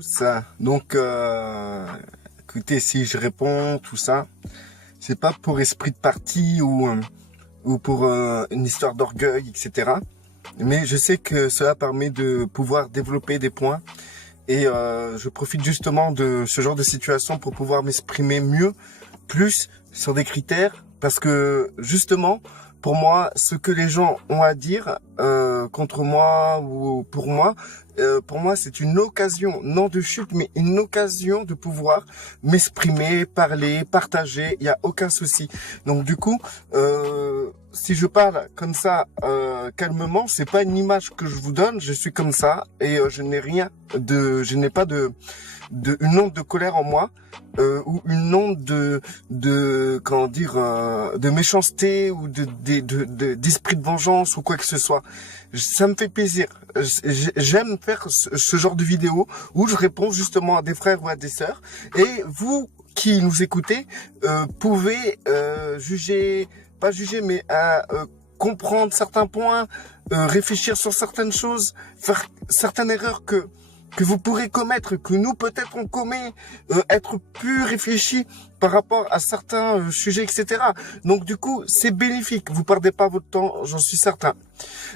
Ça. Donc, écoutez, si je réponds tout ça, c'est pas pour esprit de parti ou pour une histoire d'orgueil, etc. Mais je sais que cela permet de pouvoir développer des points et je profite justement de ce genre de situation pour pouvoir m'exprimer mieux, plus sur des critères, parce que justement, pour moi, ce que les gens ont à dire contre moi ou pour moi, c'est une occasion, non de chute, mais une occasion de pouvoir m'exprimer, parler, partager. Il n'y a aucun souci. Donc du coup, si je parle comme ça calmement, c'est pas une image que je vous donne. Je suis comme ça et je n'ai pas une onde de colère en moi ou une onde de méchanceté ou d'esprit de vengeance ou quoi que ce soit. Ça me fait plaisir. J'aime faire ce genre de vidéo où je réponds justement à des frères ou à des sœurs. Et vous qui nous écoutez pouvez juger, pas juger, mais comprendre certains points, réfléchir sur certaines choses, faire certaines erreurs que vous pourrez commettre, que nous peut-être on commet, être plus réfléchi par rapport à certains sujets, etc. Donc du coup, c'est bénéfique. Vous perdez pas votre temps, j'en suis certain.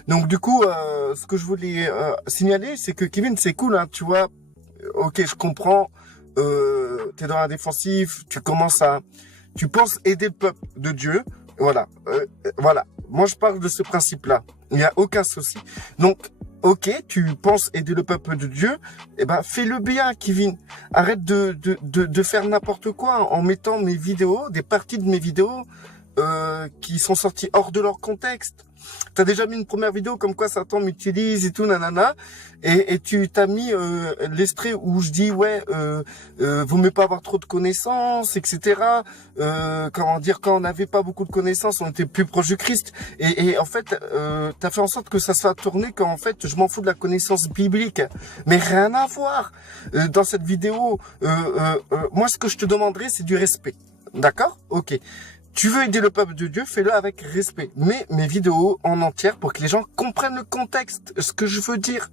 Donc du coup, ce que je voulais signaler, c'est que Kevin, c'est cool, hein, tu vois. Ok, je comprends. T'es dans la défensive, tu penses aider le peuple de Dieu. Voilà, voilà. Moi, je parle de ce principe-là. Il n'y a aucun souci. Donc, ok, tu penses aider le peuple de Dieu, eh ben, fais-le bien, Kevin. Arrête de faire n'importe quoi en mettant mes vidéos, des parties de mes vidéos, qui sont sorties hors de leur contexte. T'as déjà mis une première vidéo comme quoi Satan m'utilise et tout, nanana, et tu t'as mis l'extrait où je dis ouais, vaut mieux pas avoir trop de connaissances, etc. Comment dire, quand on n'avait pas beaucoup de connaissances, on était plus proche du Christ. Et en fait, t'as fait en sorte que ça soit tourné qu'en fait, je m'en fous de la connaissance biblique, mais rien à voir. Dans cette vidéo, moi, ce que je te demanderais, c'est du respect. D'accord? Ok. Tu veux aider le peuple de Dieu, fais-le avec respect. Mets mes vidéos en entière pour que les gens comprennent le contexte, ce que je veux dire.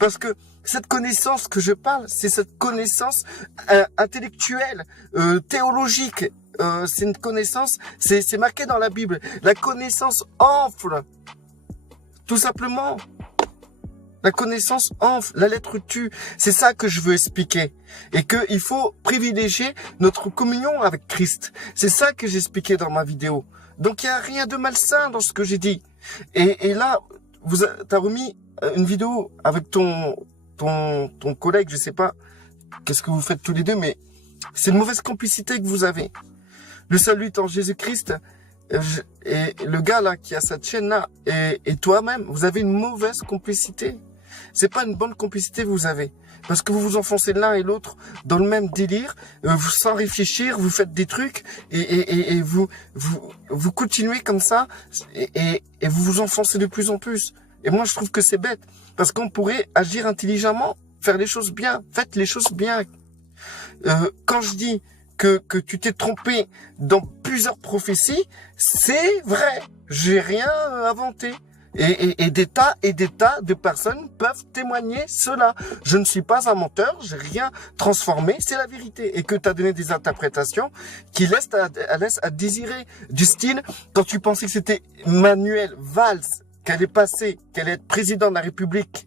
Parce que cette connaissance que je parle, c'est cette connaissance intellectuelle, théologique. C'est une connaissance, c'est marqué dans la Bible. La connaissance enfle. Tout simplement. La connaissance enfle, la lettre tue. C'est ça que je veux expliquer. Et qu'il faut privilégier notre communion avec Christ. C'est ça que j'ai expliqué dans ma vidéo. Donc il n'y a rien de malsain dans ce que j'ai dit. Et là, t'as remis une vidéo avec ton collègue, je sais pas qu'est-ce que vous faites tous les deux, mais c'est une mauvaise complicité que vous avez. Le salut est en Jésus-Christ. Et le gars là qui a cette chaîne là et toi-même, vous avez une mauvaise complicité. C'est pas une bonne complicité que vous avez, parce que vous vous enfoncez l'un et l'autre dans le même délire, vous sans réfléchir, vous faites des trucs et vous continuez comme ça et vous vous enfoncez de plus en plus. Et moi je trouve que c'est bête, parce qu'on pourrait agir intelligemment, faire les choses bien, faites les choses bien. Quand je dis que tu t'es trompé dans plusieurs prophéties, c'est vrai. J'ai rien inventé. Et des tas de personnes peuvent témoigner cela. Je ne suis pas un menteur, j'ai rien transformé, c'est la vérité. Et que tu as donné des interprétations qui laissent à désirer. Du style, quand tu pensais que c'était Manuel Valls qu'elle allait être président de la République,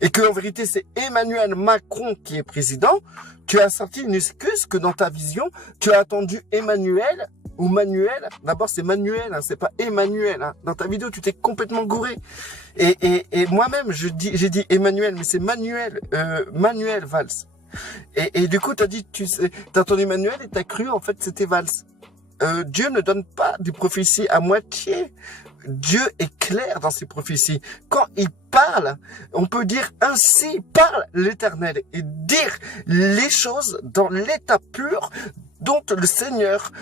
et que en vérité c'est Emmanuel Macron qui est président, tu as sorti une excuse que dans ta vision, tu as attendu Emmanuel ou Manuel. D'abord c'est Manuel, hein, c'est pas Emmanuel. Hein. Dans ta vidéo, tu t'es complètement gouré. Et moi-même, j'ai dit Emmanuel, mais c'est Manuel Valls. Et du coup, t'as dit, t'as entendu Emmanuel et t'as cru en fait c'était Valls. Dieu ne donne pas des prophéties à moitié. Dieu est clair dans ses prophéties. Quand il parle, on peut dire ainsi parle l'Éternel et dire les choses dans l'état pur dont le Seigneur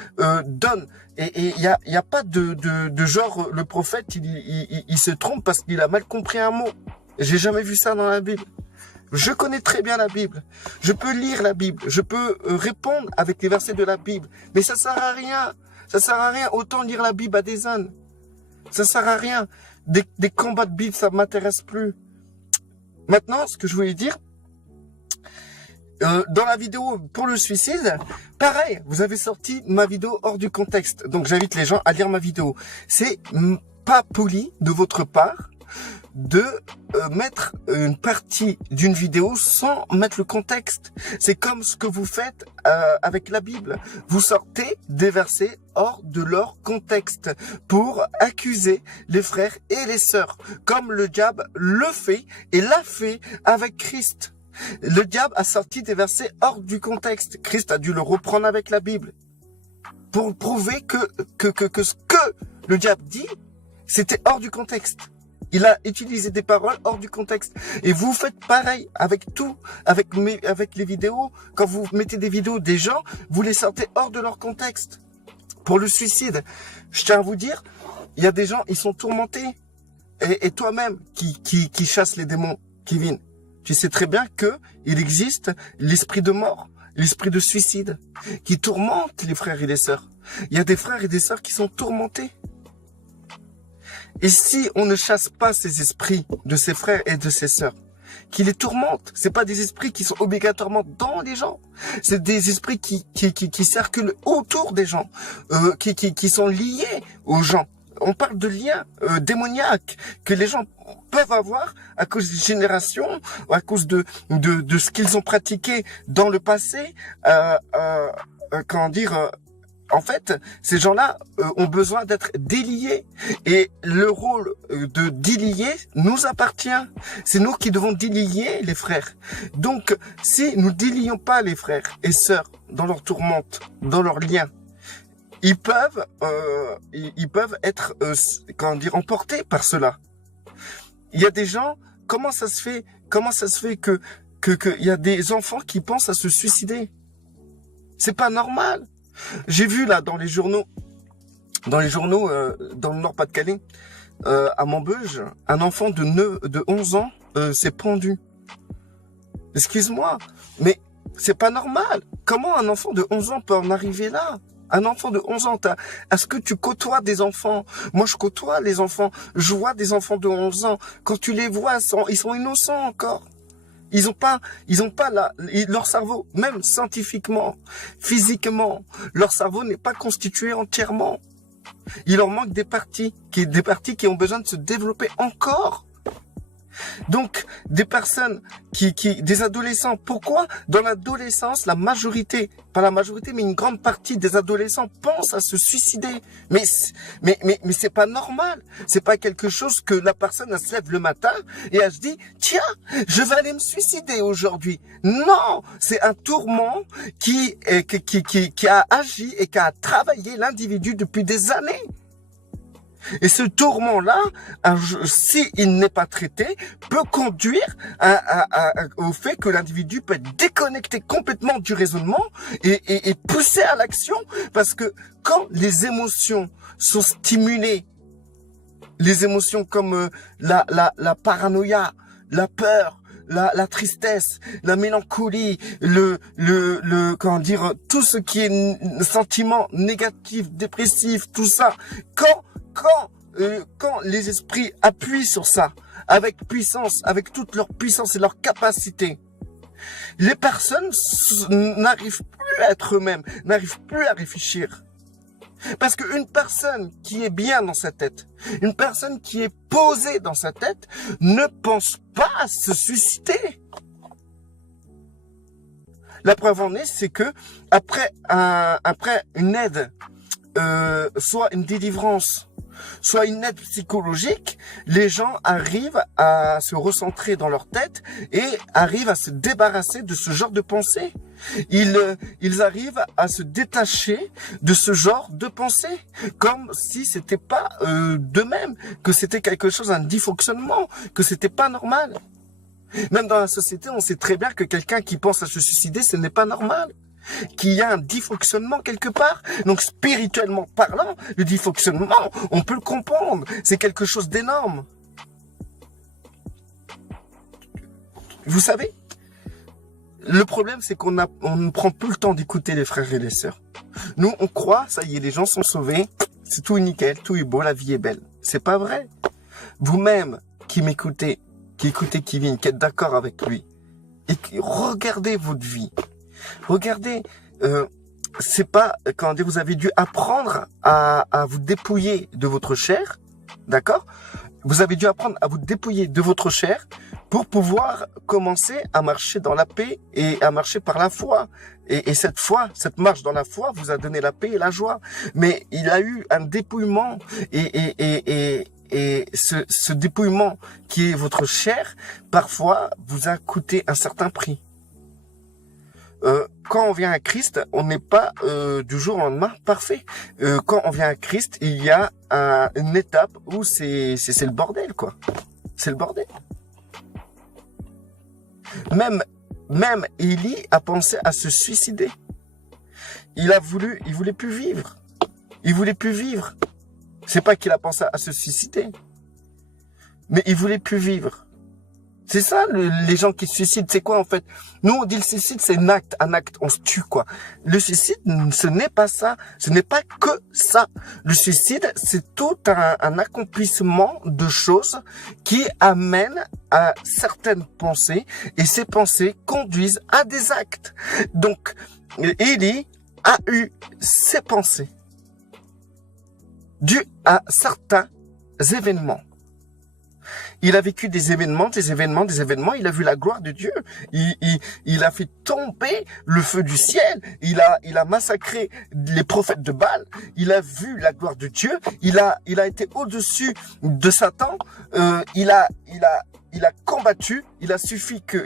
donne. Et il y a pas de genre le prophète il se trompe parce qu'il a mal compris un mot. J'ai jamais vu ça dans la Bible. Je connais très bien la Bible. Je peux lire la Bible. Je peux répondre avec les versets de la Bible. Mais ça sert à rien. Ça sert à rien. Autant lire la Bible à des ânes. Ça sert à rien. Des combats de Bible, ça m'intéresse plus. Maintenant, ce que je voulais dire, Dans la vidéo pour le suicide, pareil, vous avez sorti ma vidéo hors du contexte. Donc j'invite les gens à lire ma vidéo. C'est pas poli de votre part de mettre une partie d'une vidéo sans mettre le contexte. C'est comme ce que vous faites avec la Bible. Vous sortez des versets hors de leur contexte pour accuser les frères et les sœurs, comme le diable le fait et l'a fait avec Christ. Le diable a sorti des versets hors du contexte. Christ a dû le reprendre avec la Bible pour prouver que ce que le diable dit, c'était hors du contexte. Il a utilisé des paroles hors du contexte. Et vous faites pareil avec tout, avec les vidéos. Quand vous mettez des vidéos des gens, vous les sortez hors de leur contexte. Pour le suicide, je tiens à vous dire, il y a des gens, ils sont tourmentés. Et toi-même qui chasse les démons, Kevin, tu sais très bien que il existe l'esprit de mort, l'esprit de suicide, qui tourmente les frères et les sœurs. Il y a des frères et des sœurs qui sont tourmentés. Et si on ne chasse pas ces esprits de ses frères et de ses sœurs, qui les tourmentent, c'est pas des esprits qui sont obligatoirement dans les gens, c'est des esprits qui circulent autour des gens, qui sont liés aux gens. On parle de liens démoniaques que les gens peuvent avoir à cause des générations, à cause de ce qu'ils ont pratiqué dans le passé, en fait, ces gens-là ont besoin d'être déliés. Et le rôle de délier nous appartient. C'est nous qui devons délier les frères. Donc, si nous délions pas les frères et sœurs dans leur tourmente, dans leurs liens, ils peuvent être, emportés par cela. Il y a des gens, comment ça se fait que il y a des enfants qui pensent à se suicider? C'est pas normal. J'ai vu là dans les journaux dans le Nord-Pas-de-Calais, à Maubeuge, un enfant de 11 ans s'est pendu. Excuse-moi, mais c'est pas normal. Comment un enfant de 11 ans peut en arriver là? Un enfant de 11 ans, est-ce que tu côtoies des enfants? Moi, je côtoie les enfants. Je vois des enfants de 11 ans. Quand tu les vois, ils sont innocents encore. Ils ont pas leur cerveau, même scientifiquement, physiquement, leur cerveau n'est pas constitué entièrement. Il leur manque des parties qui ont besoin de se développer encore. Donc, des personnes des adolescents, pourquoi dans l'adolescence, la majorité, pas la majorité, mais une grande partie des adolescents pensent à se suicider? Mais c'est pas normal. C'est pas quelque chose que la personne, elle se lève le matin et elle se dit, tiens, je vais aller me suicider aujourd'hui. Non, c'est un tourment qui a agi et qui a travaillé l'individu depuis des années. Et ce tourment-là, s'il n'est pas traité, peut conduire au fait que l'individu peut être déconnecté complètement du raisonnement et poussé à l'action. Parce que quand les émotions sont stimulées, les émotions comme la paranoïa, la peur, la tristesse, la mélancolie, tout ce qui est sentiment négatif, dépressif, tout ça, quand les esprits appuient sur ça, avec puissance, avec toute leur puissance et leur capacité, les personnes n'arrivent plus à être eux-mêmes, n'arrivent plus à réfléchir. Parce qu'une personne qui est bien dans sa tête, une personne qui est posée dans sa tête, ne pense pas à se suicider. La preuve en est, c'est que après une aide, soit une délivrance, soit une aide psychologique, les gens arrivent à se recentrer dans leur tête et arrivent à se débarrasser de ce genre de pensée. Ils arrivent à se détacher de ce genre de pensée, comme si c'était pas d'eux-mêmes, que c'était quelque chose, un dysfonctionnement, que c'était pas normal. Même dans la société, on sait très bien que quelqu'un qui pense à se suicider, ce n'est pas normal. Qu'il y a un dysfonctionnement quelque part. Donc spirituellement parlant, le dysfonctionnement, on peut le comprendre. C'est quelque chose d'énorme. Vous savez, le problème, c'est qu'on ne prend plus le temps d'écouter les frères et les sœurs. Nous, on croit, ça y est, les gens sont sauvés, c'est tout nickel, tout est beau, la vie est belle. C'est pas vrai. Vous-même qui m'écoutez, qui écoutez Kevin, qui êtes d'accord avec lui, et regardez votre vie. Regardez, c'est pas, comment dire, vous avez dû apprendre à vous dépouiller de votre chair, d'accord? Vous avez dû apprendre à vous dépouiller de votre chair pour pouvoir commencer à marcher dans la paix et à marcher par la foi. Et cette foi, cette marche dans la foi vous a donné la paix et la joie. Mais il a eu un dépouillement et ce dépouillement qui est votre chair, parfois vous a coûté un certain prix. Quand on vient à Christ, on n'est pas du jour au lendemain parfait. Quand on vient à Christ, il y a une étape où c'est le bordel, quoi. C'est le bordel. Même Élie a pensé à se suicider. Il voulait plus vivre. Il voulait plus vivre. C'est pas qu'il a pensé à se suicider, mais il voulait plus vivre. C'est ça, les gens qui se suicident, c'est quoi en fait? Nous, on dit le suicide, c'est un acte, on se tue quoi. Le suicide, ce n'est pas ça, ce n'est pas que ça. Le suicide, c'est tout un accomplissement de choses qui amènent à certaines pensées, et ces pensées conduisent à des actes. Donc, Élie a eu ses pensées dues à certains événements. Il a vécu des événements, il a vu la gloire de Dieu. Il a fait tomber le feu du ciel. Il a massacré les prophètes de Baal. Il a vu la gloire de Dieu. Il a été au-dessus de Satan. Il a combattu. Il a suffi que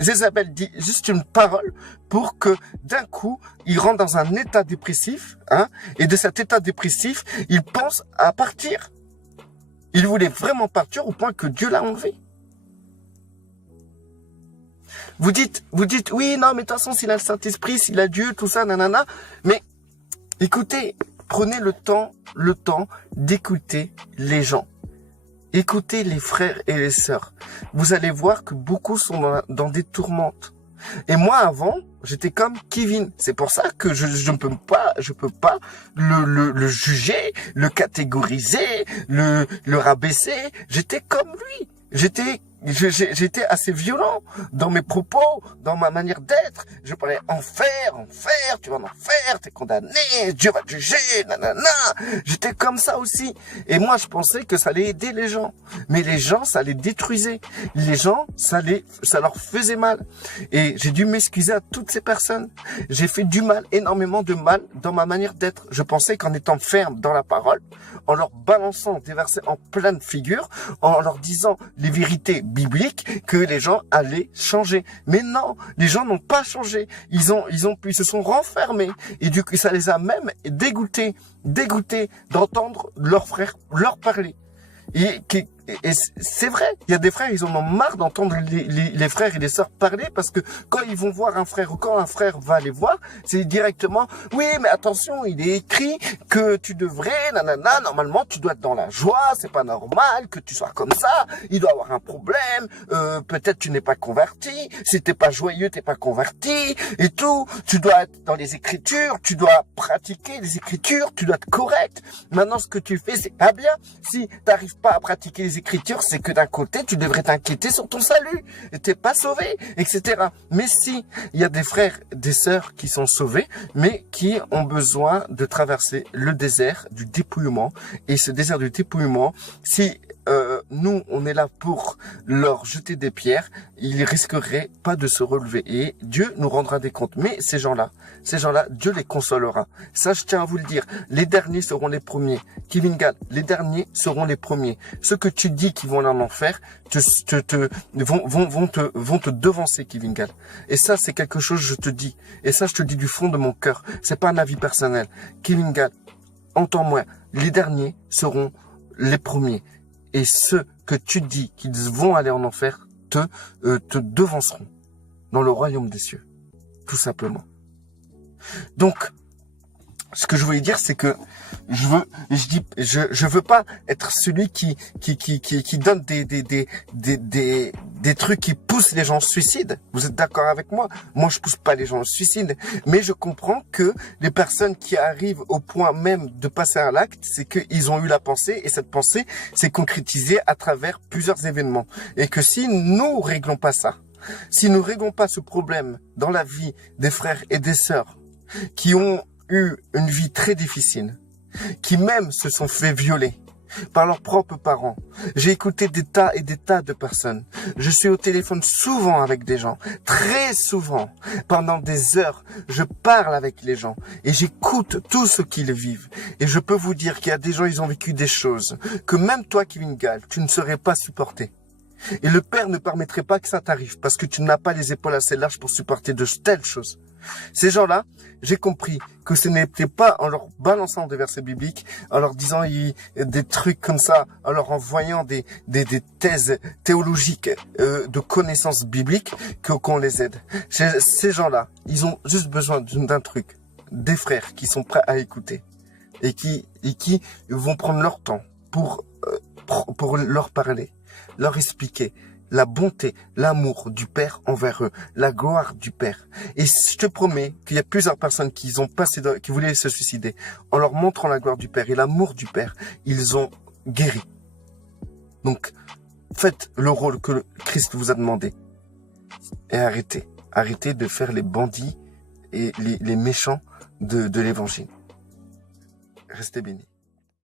Jézabel dit juste une parole pour que d'un coup, il rentre dans un état dépressif, hein, et de cet état dépressif, il pense à partir. Il voulait vraiment partir au point que Dieu l'a enlevé. Vous dites, oui, non, mais de toute façon, s'il a le Saint-Esprit, s'il a Dieu, tout ça, nanana. Mais, écoutez, prenez le temps d'écouter les gens. Écoutez les frères et les sœurs. Vous allez voir que beaucoup sont dans des tourmentes. Et moi, avant, j'étais comme Kevin. C'est pour ça que je peux pas le juger, le catégoriser, le rabaisser. J'étais comme lui. J'étais assez violent dans mes propos, dans ma manière d'être. Je parlais enfer, tu vas en enfer, t'es condamné, Dieu va te juger, nanana. J'étais comme ça aussi. Et moi, je pensais que ça allait aider les gens. Mais les gens, ça les détruisait. Les gens, ça leur faisait mal. Et j'ai dû m'excuser à toutes ces personnes. J'ai fait du mal, énormément de mal dans ma manière d'être. Je pensais qu'en étant ferme dans la parole, en leur balançant des versets en pleine figure, en leur disant les vérités bibliques, que les gens allaient changer. Mais non, les gens n'ont pas changé. Ils se sont renfermés. Et du coup, ça les a même dégoûtés d'entendre leurs frères leur parler. Et c'est vrai, il y a des frères, ils en ont marre d'entendre les frères et les sœurs parler, parce que quand ils vont voir un frère ou quand un frère va les voir, c'est directement, oui, mais attention, il est écrit que tu devrais, nanana, normalement tu dois être dans la joie, c'est pas normal que tu sois comme ça, il doit avoir un problème, peut-être tu n'es pas converti, si t'es pas joyeux, t'es pas converti, et tout, tu dois être dans les écritures, tu dois pratiquer les écritures, tu dois être correct. Maintenant, ce que tu fais, c'est pas bien. Si t'arrives pas à pratiquer les écritures, c'est que d'un côté, tu devrais t'inquiéter sur ton salut. Et t'es pas sauvé, etc. Mais si, il y a des frères, des sœurs qui sont sauvés, mais qui ont besoin de traverser le désert du dépouillement. Et ce désert du dépouillement, si nous, on est là pour leur jeter des pierres, ils risqueraient pas de se relever. Et Dieu nous rendra des comptes. Mais ces gens-là, Dieu les consolera. Ça, je tiens à vous le dire. Les derniers seront les premiers. Kevin Gall, les derniers seront les premiers. Ceux que tu dis qu'ils vont aller en enfer, vont te devancer, Kevin Gall. Et ça, c'est quelque chose, je te dis. Et ça, je te dis du fond de mon cœur. C'est pas un avis personnel. Kevin Gall, entends-moi. Les derniers seront les premiers. Et ceux que tu dis qu'ils vont aller en enfer te devanceront dans le royaume des cieux. Tout simplement. Donc, ce que je voulais dire, c'est que je veux pas être celui qui donne des trucs qui poussent les gens au suicide. Vous êtes d'accord avec moi? Moi, je pousse pas les gens au suicide, mais je comprends que les personnes qui arrivent au point même de passer à l'acte, c'est qu'ils ont eu la pensée, et cette pensée s'est concrétisée à travers plusieurs événements. Et que si nous réglons pas ça, Si nous ne réglons pas ce problème dans la vie des frères et des sœurs qui ont eu une vie très difficile, qui même se sont fait violer par leurs propres parents. J'ai écouté des tas et des tas de personnes. Je suis au téléphone souvent avec des gens, très souvent. Pendant des heures, je parle avec les gens et j'écoute tout ce qu'ils vivent. Et je peux vous dire qu'il y a des gens, ils ont vécu des choses que même toi, Kevin Gall, tu ne saurais pas supporter. Et le Père ne permettrait pas que ça t'arrive parce que tu n'as pas les épaules assez larges pour supporter de telles choses. Ces gens-là, j'ai compris que ce n'était pas en leur balançant des versets bibliques, en leur disant des trucs comme ça, en leur envoyant des thèses théologiques de connaissances bibliques qu'on les aide. Ces gens-là, ils ont juste besoin d'un truc, des frères qui sont prêts à écouter et qui vont prendre leur temps pour leur parler, leur expliquer la bonté, l'amour du Père envers eux, la gloire du Père. Et je te promets qu'il y a plusieurs personnes qui voulaient se suicider. En leur montrant la gloire du Père et l'amour du Père, ils ont guéri. Donc, faites le rôle que Christ vous a demandé. Et arrêtez. Arrêtez de faire les bandits et les méchants de l'évangile. Restez bénis.